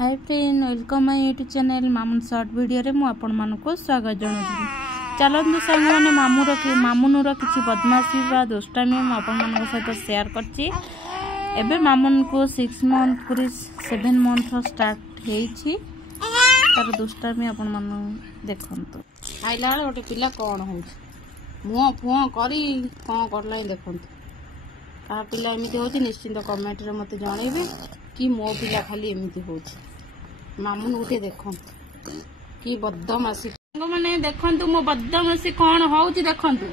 Hi friend welcome my YouTube channel Mamun short video रे मु आपण मानको स्वागत जणाउछि। चलନ୍ତୁ संग माने मामुनुर किछि बदमाशी बा दुष्टामी मु आपण मानको सहित शेयर करछि। एबे मामुन को 6 मंथ पुरी 7 मंथ स्टार्ट हेछि तार दुष्टामी आपण मान देखंतु। आइला गोटे पिला कोन होछि मुह फुह करी कोन करलाई देखंतु। का पिला एमिति होछि निश्चिंत कमेंट रे मते जणैबे कि मो पिला खाली एमिति होछि। मामुन उठे देखंतु कि बदमाशी माने देखंतु मो बदमाशी कोन होछि देखंतु।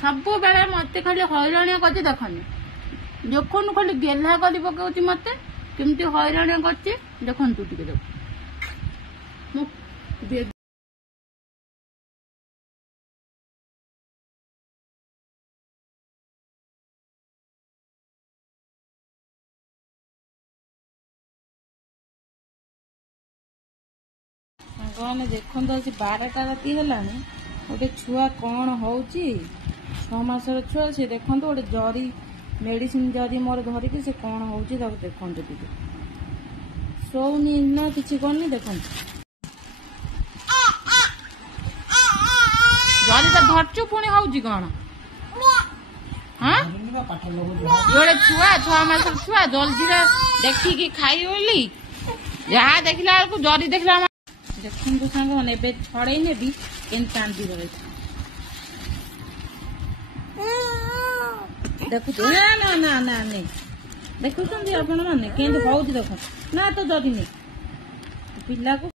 सब बेले मते खाली हैरानिया करछि देखंतु। जोखन खाली गेल्हा करी पकाउछि मते केमति हैरानिया करछि देखंतु टिके देख मो साने देखो आज 12टा राति है गोटे छुआ कौन हो 6 मासर छुआ सी देखो गोटे जरी मेडिसिन जरी मोर धरिकी से कौन हो देखो शोनी ना कि करनी देखो जरी तो धरचु पुणी हो कौन हाँ गोटे छुआ 6 मासर छुआ जल्दी देखिकी खाई बोली जहाँ देखला जरी देखला देखो सांग मैंने छड़े ने भी कांदी देखु ना ना ना ना नहीं देखुं आपण मैंने के देखो ना तो जरी नहीं पिला को